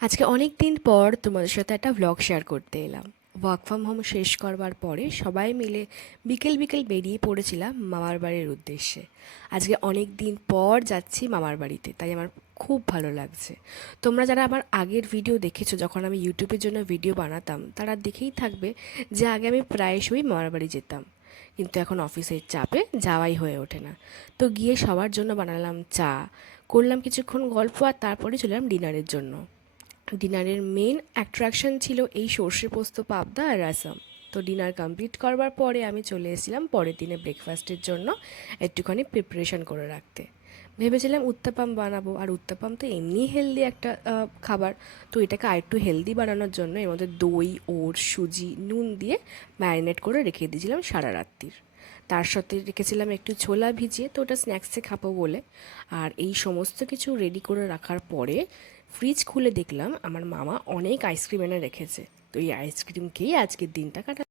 আজকে অনেক দিন পর তোমাদের সাথে একটা ভ্লগ শেয়ার করতে এলাম। ওয়ার্ক ফ্রম হোম শেষ করবার পরে সবাই মিলে বিকেল বিকেল বেরিয়ে পড়েছিলাম মামার বাড়ির উদ্দেশ্যে। আজকে অনেক দিন পর যাচ্ছি মামার বাড়িতে, তাই আমার খুব ভালো লাগছে। তোমরা যারা আমার আগের ভিডিও দেখেছো, যখন আমি ইউটিউবের জন্য ভিডিও বানাতাম, তারা দেখেই থাকবে যে আগে আমি প্রায়শই মামার বাড়ি যেতাম, কিন্তু এখন অফিসের চাপে যাওয়াই হয়ে ওঠে না। তো গিয়ে সবার জন্য বানালাম চা, করলাম কিছুক্ষণ গল্প, আর তারপরে চলে এলাম ডিনারের জন্য। ডিনারের মেন অ্যাট্রাকশন ছিল এই সর্ষে পোস্ত পাবদা আর রাসম। তো ডিনার কমপ্লিট করবার পরে আমি চলে এসেছিলাম পরের দিনে ব্রেকফাস্টের জন্য একটুখানি প্রিপারেশন করে রাখতে। ভেবেছিলাম উত্তাপাম বানাবো, আর উত্তাপাম তো এমনি হেলদি একটা খাবার। তো এটাকে আরেকটু হেলদি বানানোর জন্য এর মধ্যে দই, ওট, সুজি, নুন দিয়ে ম্যারিনেট করে রেখে দিয়েছিলাম সারা রাত্রির। তার সাথে রেখেছিলাম একটু ছোলা ভিজিয়ে, তো ওটা স্ন্যাক্সে খাবো বলে। আর এই সমস্ত কিছু রেডি করে রাখার পরে ফ্রিজ খুলে দেখলাম আমার মামা অনেক আইসক্রিম এনে রেখেছে। তো এই আইসক্রিম খেয়ে আজকের দিনটা কাটা।